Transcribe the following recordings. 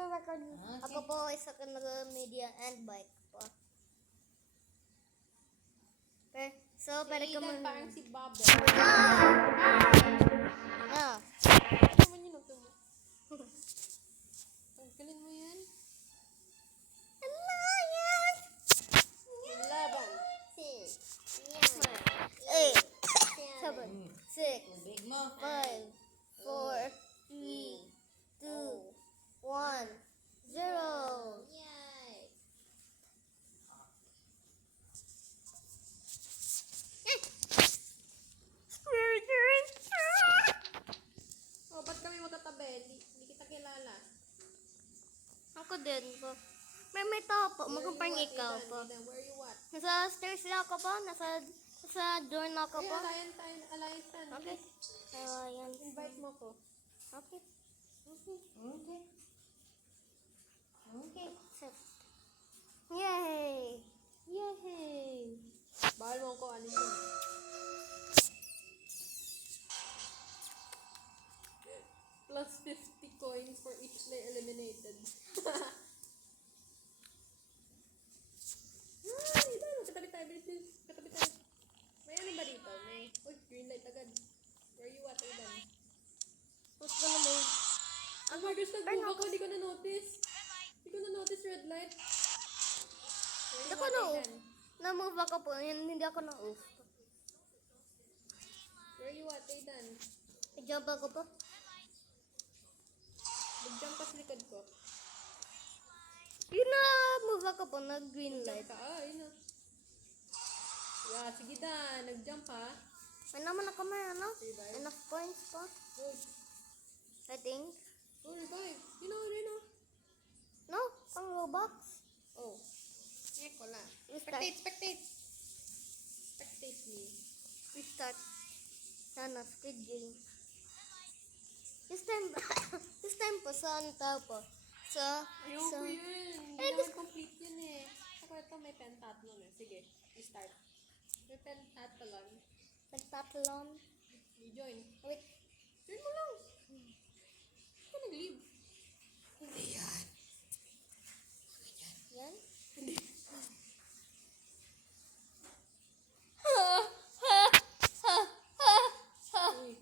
nag-record. Ako po isa ka nag-media and bike po. Okay. So, pwede ka Ilan parang si Bob. Na. Ano naman yun? Tanggalin mo yan. Alliance! 8, 7, 6, Tubig mo. 5, 4, 3, 2, 1, 0. Yay! Oh, ba't kami magkatabi? Hindi kita kilala. Ako din po. May tao po. Magkumpang ikaw po. Where you what? Nasa stairs lang ako po. Nasa door na ako po. Alliance fan. Okay. Ayan. Invite mo ko. Okay. Okay. Okay. Set. Yay! Yay! Bawal mo ko ano yun. Plus 50 coins for each player eliminated. Ito, katabi tayo. Bilis. Katabi tayo. May ano ba dito? May, green light agad. Where you at? Aidan? What's gonna move? Oh my gosh, nag-move ako. Hindi ko na-notice. Hindi ko na-notice red light. Hindi ko na-off. Na-move ako po. Hindi ako na-off. Where you at, Aidan? I-jump ako po. Mag-jump pa sa likod ko. Yun na-move ako po. Nag-green light. Jump ka. Yun na. Yeah, sige Dan. Nag-jump ha. May naman ako may ano? Revive. Enough points po. Good. I think. Oh, revive. You know. No? Pang Robux? Oh. Ngek, wala. Restart. Spectate me. Restart. Sana, Squid Game. This time po, saan tao po? Ayoko yun. Hindi Eh, naman complete yun eh. Saka ito may pentathlon eh. Sige, restart. May pentathlon. Nagtathlon. I-join. Wait. Join mo lang. Ito nag-leave. Hindi yan. Yan? Hindi. Uy.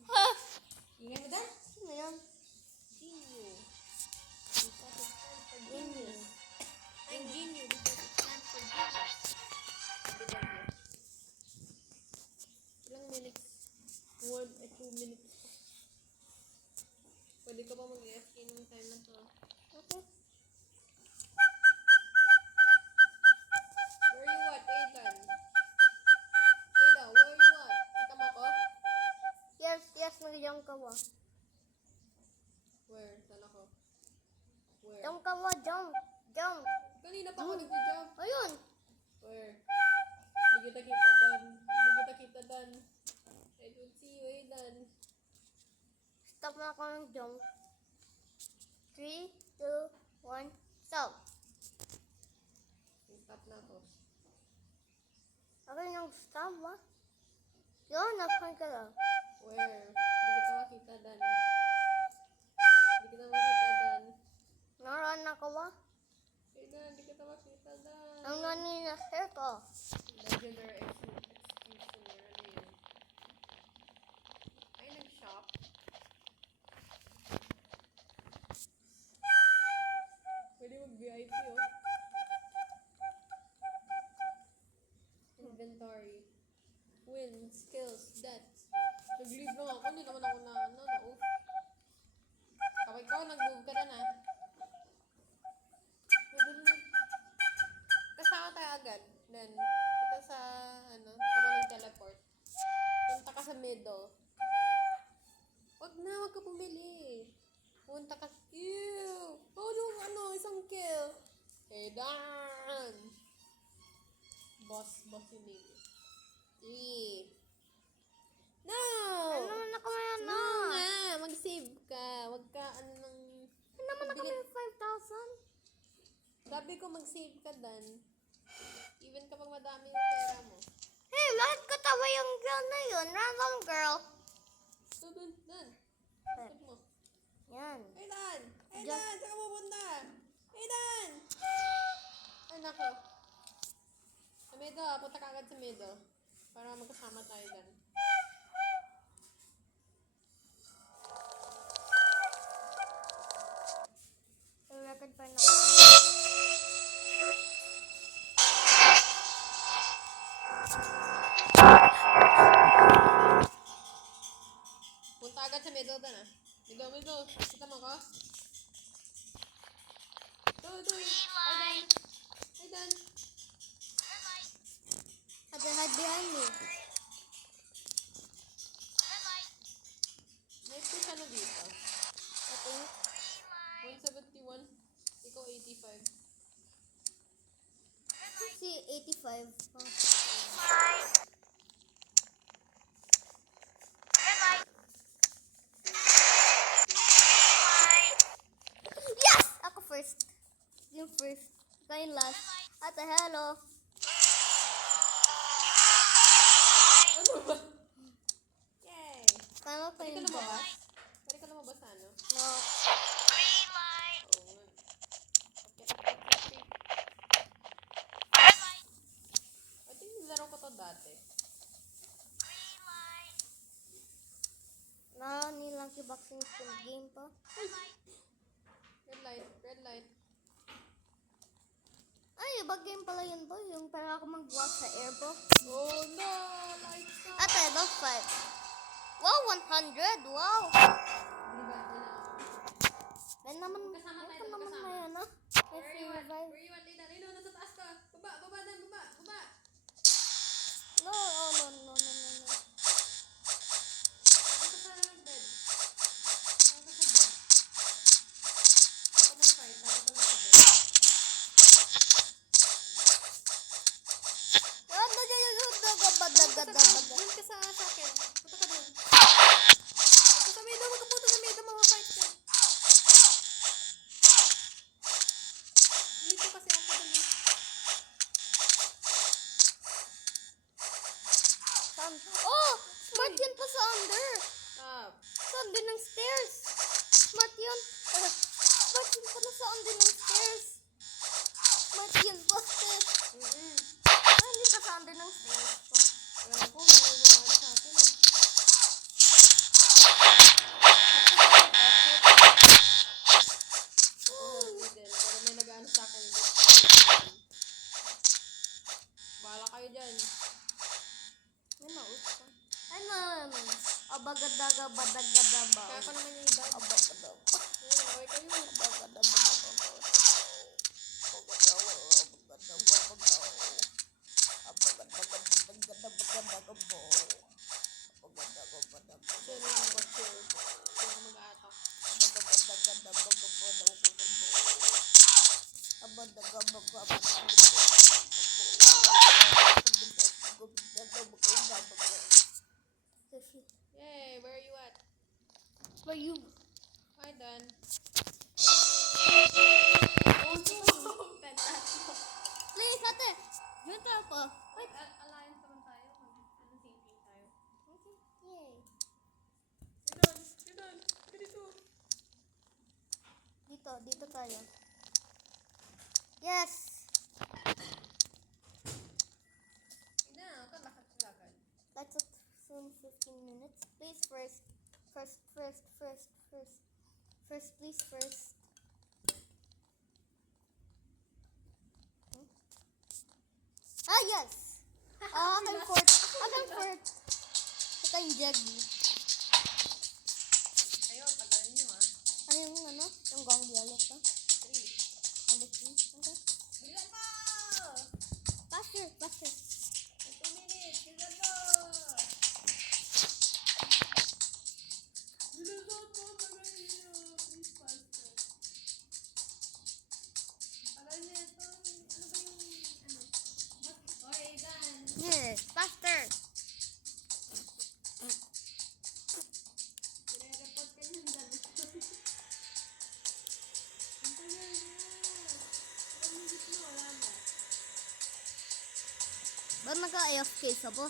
Ingay mo Dan? Sino yan? Genio. Genius. I'm Genio because it stands for genius. Ilang minutes? 2 minutes. Pwede ka pa mag-AFK ng time na to. Okay. Where you at, Aidan? Ada, where you at? Kita mo ko? Yes, nag-jump ka ba? Where? Saan ako? Where? Jump ka ba? Jump. Kanina pa ako nag-jump. Ayun. Where? Hindi kita kita, Dan. I don't see you, Aidan. Stop na ako ng jump. 3, 2, 1, stop. Stop na ako. Okay yung stop ba? Yun, nakakan ka lang. Where? Hindi kita makita, Dan. Naroon ako ba? Aidan, hindi kita makita, Dan. Ang nanina hair ko. Legendary executioner. Ano yun? Ay, nag-shop. Pwede mag-VIP, oh. Inventory. Win, skills, deaths. Nag-leave lang ako. Hindi naman ako na-off. Kapag ikaw, nag-move ka na. Kasama tayo agad. Then, punta sa, kapag nag-teleport. Punta ka sa middle. Wag ka pumili. Punta ka, ew! Isang kill. Okay, done! Boss yun eh. 3. No! Ano naman ako may ano? No nga! Mag-save ka. Wag ka, Ano naman ako may 5,000? Sabi ko mag-save ka, Dan. Even kapag madami yung pera mo. Hey, bakit katawa yung girl na yun? Random girl. So, Dan. Save mo. Yan. Ay, Dan! Just- Saan ka pupunta? ako. Sa middle, punta ka agad sa middle. Para magkasama tayo dyan. Record pa rin ako. Punta agad sa middle dyan ah. Middle. Kita mo ko? Ito. Ay, Dan. Hide behind me. May push ano dito? I think. 171. Ikaw 85. Si 85. Oh. Yes! Ako first. Yung first. Ikaw yung last. Ate, hello. Ano ba? Yay! Tama pa Pwede ka yung lumabas? boss. Pwede ka lumabas sa ano? No. Oo nga. Okay. I think nilaro ko to dati. Nilang si boxing school game pa. Red light. Ay, ibang game pala yun po. Yung para ako mag-walk sa air po. Oh no! Lights out! Ate, don't fight. Wow, 100. Wow. Ben naman, Magkasama tayo, ben naman magkasama. na yan, ah. Where May you at? revive. Where you at, Aidan? Ayun, nasa taas ka! Baba Dan! Baba! No, oh, no. Saan ka sa bed? Saan ka sa bed? Ako mo fight. Saan ka lang sa bed? Yan, nagagagagabadagadabaga. Doon ka sa akin. Punta ka doon. Punta sa middle. Magkapunta sa middle. Mamafight ka. Dito kasi ako doon. Oh, smart yun pa sa under. Up. Sa under ng stairs. Smart yun. Smart yun pa na sa under ng stairs. Smart yun pa. Hindi ka sa under ng stairs. Alam ko, may mga ano sa atin eh. Pero may nag-ano sa akin. Bahala kayo dyan. May naus pa. Ay, naman. Abagadagabadagadaba. Kaya ko naman yung edad. Abagadaba. Ayun, okay kayo. Chill lang ako, chill. Hindi ako mag-a-attack. Yay, where are you at? For you. Hi, Dan. Please, ate. Dito ako. Wait. Alliance naman tayo. Same team tayo. Okay. Yay. Aidan, ganito. Dito tayo. Yes. Aidan, ako lakad. That's it. Soon 15 minutes. Please, first, please, first. Ah, yes. Akin fourth. Ito yung jaggy. Ayo, tagalin nyo ah. Ano yung ano? Yung gong dialect to? 3. Number 3. Okay. Bilan mo! Faster. 2 minutes, bilan mo! Bilan mo, tagalin nyo. Please, faster. Tagalin nyo ito. Ano ba yung, ano? Okay, Dan. Yeah, faster. Nire-report ka niyan, Dan. Ang tagal na. Ang minutes mo, wala na. Ba't naka-AFK ka po?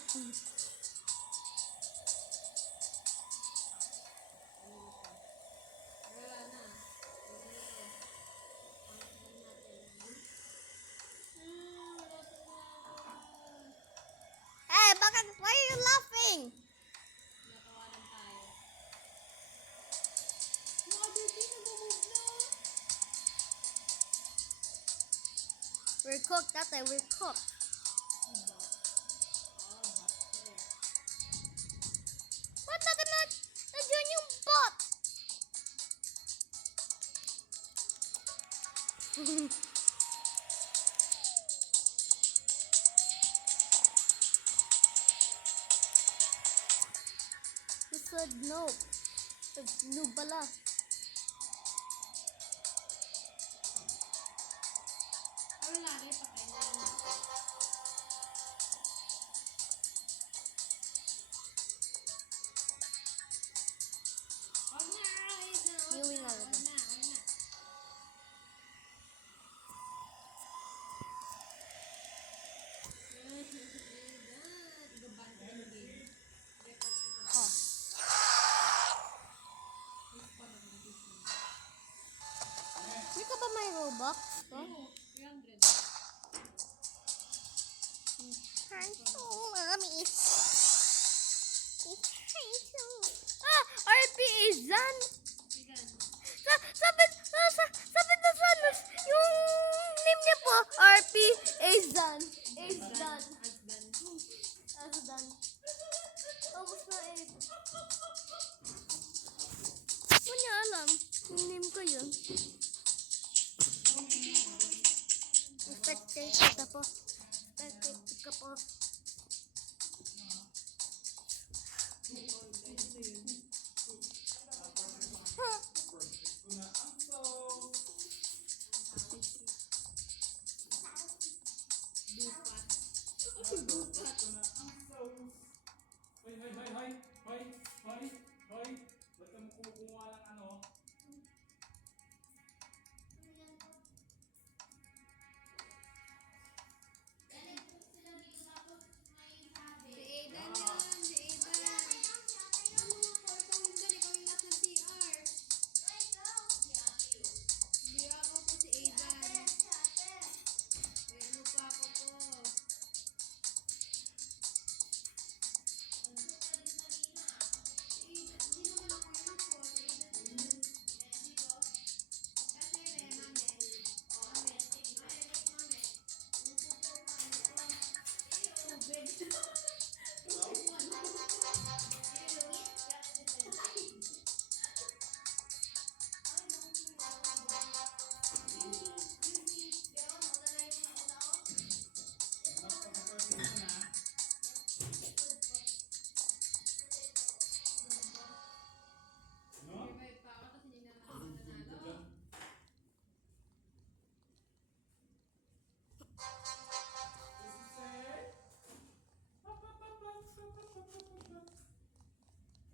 Wala na. We're cooked, tatay. We're cooked. Ba't natin na-join yung bot? You said no. No pala. Wala na, patay na yun. Wag na, Viewing na wag rin. na. Ibaban ko yung game. Ha. Hindi ka ba may Robux? No? 300. Hanso, mami. Ah! RP Izan! Igan. Sabi na sana yung name niya po, RP Izan. Izan. Azdan. Tapos na eh. Ano niya alam? Yung name ko yun. Spectate ka po. Spectate ka po. Hoy. Ba't ka kumukuha ng ano? Si Aidan yun, si Aidan. Ano mga kwarto mo dyan? Ikaw yung nasa CR. Hindi ako po si Aidan. Eh, ano pa ako po? Hindi naman ako yun po. Si Aidan. Kasi mami. May pa ako kasi hindi naman ako nanalo.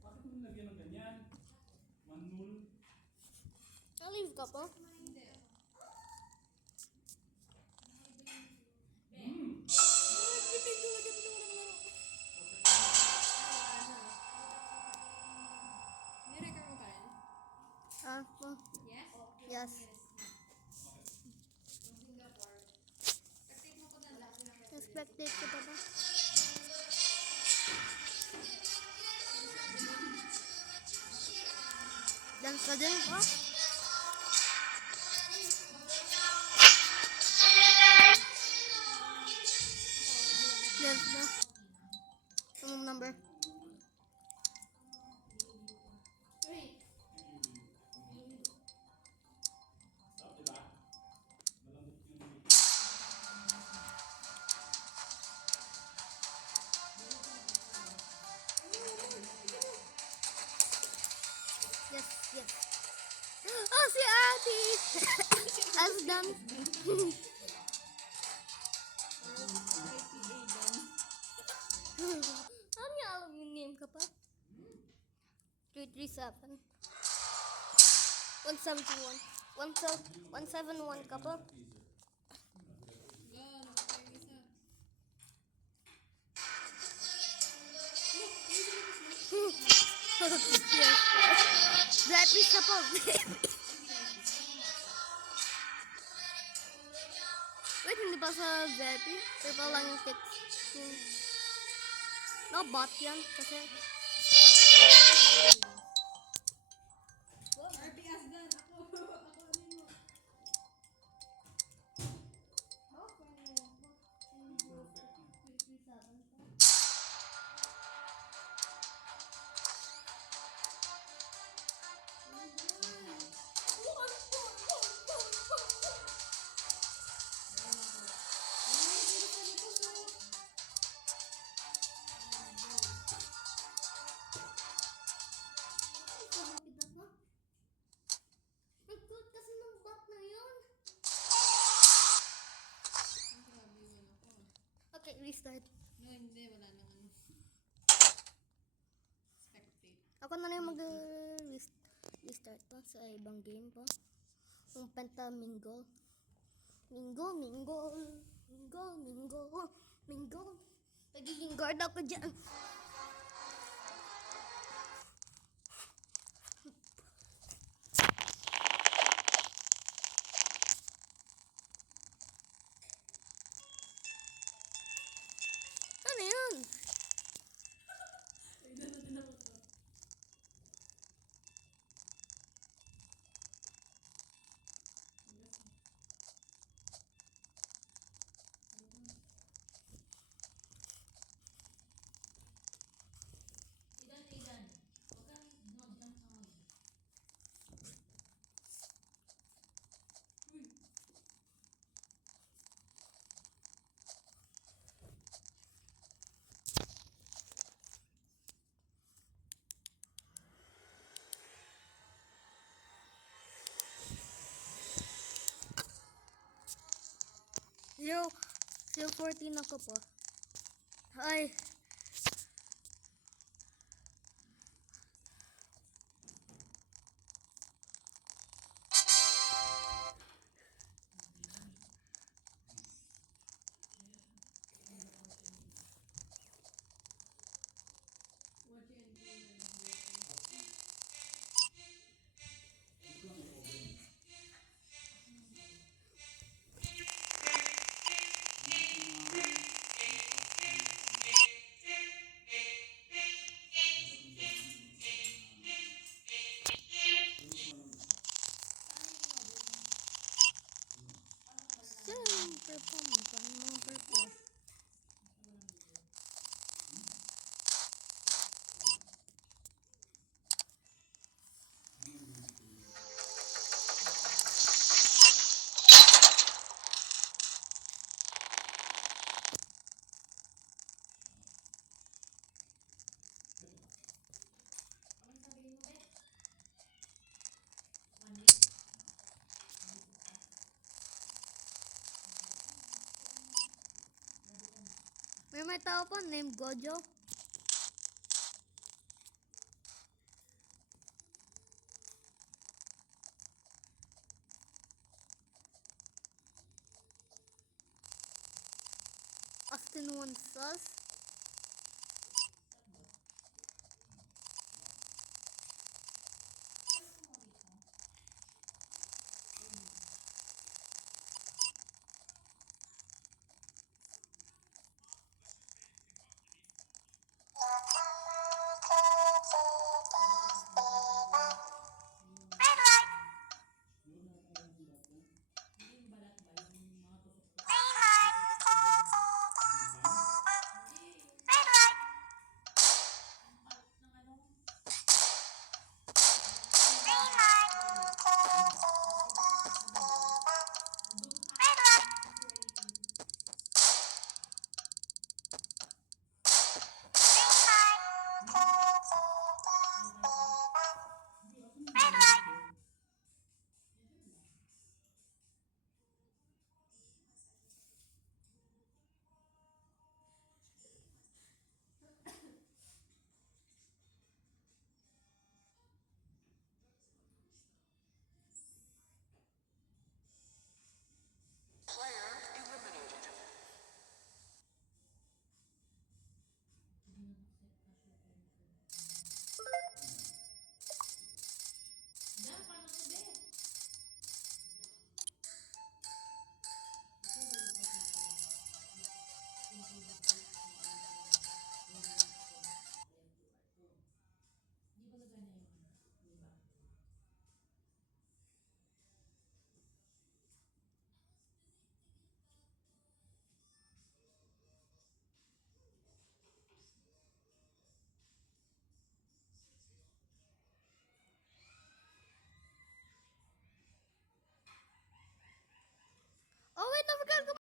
Bakit mo nilagyan ng ganyan? Manul. Nalive ka po? Nirecord mo pa rin? Ah, po. Yes? Yes. Singapore. Take mo ko na lang. Spectate ka pa ba? Dance ka din po? Dance na. Anong number? Wait. Diba? Malambot yung Yes. Oh, si Ate! As done. Ano niya alam yung name ka pa? 337. 171. 171 ka pa? Wala, nakapay yung isa. Yes. Zappy ka pa. Wait, hindi ba sa Zappy? Pero lang yung text. No, bot yan. Kasi, RPS dan. Ako ano mo? start. No, hindi. Wala nang ano. Spectate. Ako na lang yung mag-restart pa sa ibang game pa. Yung Penta Mingle. Mingle, mingle. Mingle, mingle. Mingle. Nagiging guard ako dyan. Ano yun? Zero 14 ako po. Ay. Siyempre po, mga purple. May tao po named Gojo. Austin wants us.